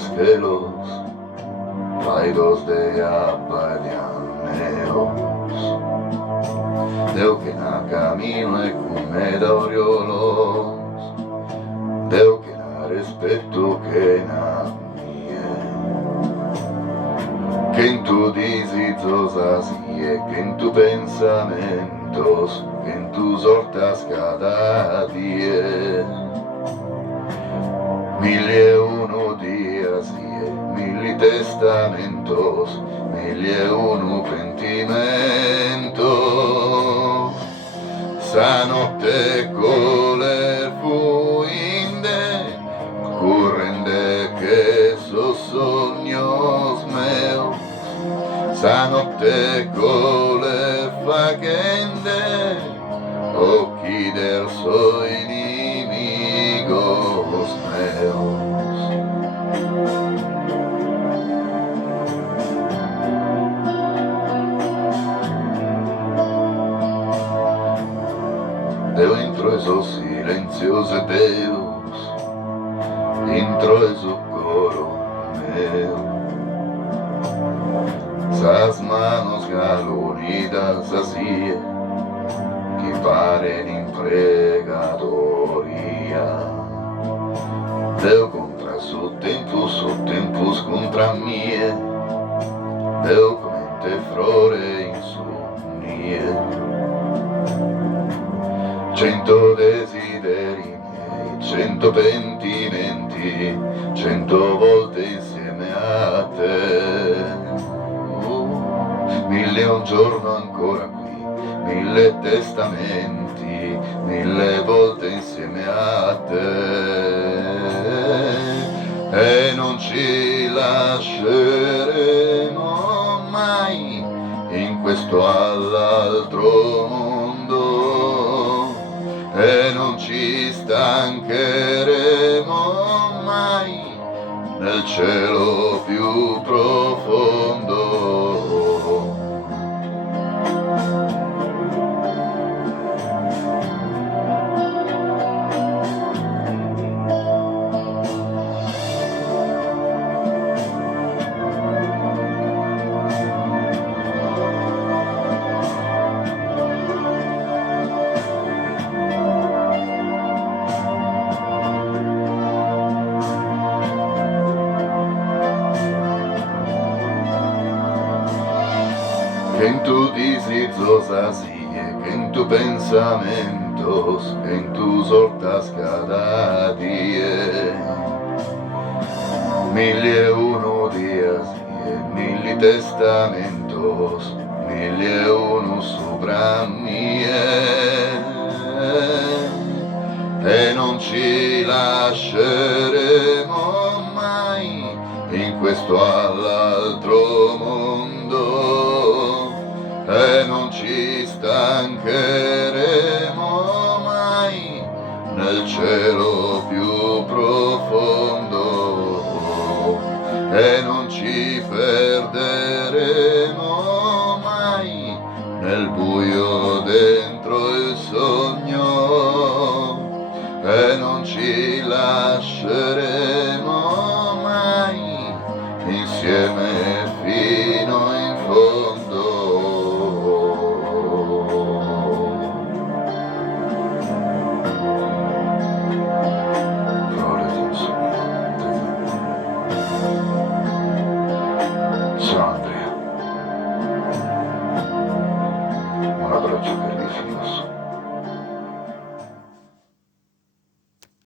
celos, raidos de abadianeos. Deu que na camino e come da oriolos, deu que na respeto que na mie, que en tu disitos asie, que en tu pensamentos, que en tus hortas cada día. Mille e uno días y mille testamentos, mille e uno pentimento. Sa notte cole fuinde, currende che sos sognos meus. Sa notte cole faghende, occhi del suo inimigos meus. Deu intro esos silencios de Deus, intro eso coro meu. Sas manos galonidas así, que paren impregadoria. Deu contra su tempus contra mie, deu comente frore in su nie. 100 desideri miei, 100 pentimenti, 100 volte insieme a te. 1000 un giorno ancora qui, 1000 testamenti, 1000 volte insieme a te. E non ci lasceremo mai in questo all'altro mondo, e non ci stancheremo mai nel cielo più profondo. Que en tu disitos así, que en tu pensamentos, que en tus hortas cada día. 1000 e uno días y 1000 testamentos, 1000 e uno sopra mie. E non ci lasceremo mai in questo all'altro mondo, e non ci stancheremo mai nel cielo più profondo, e non ci perderemo mai nel buio dentro il sogno, e non ci lasceremo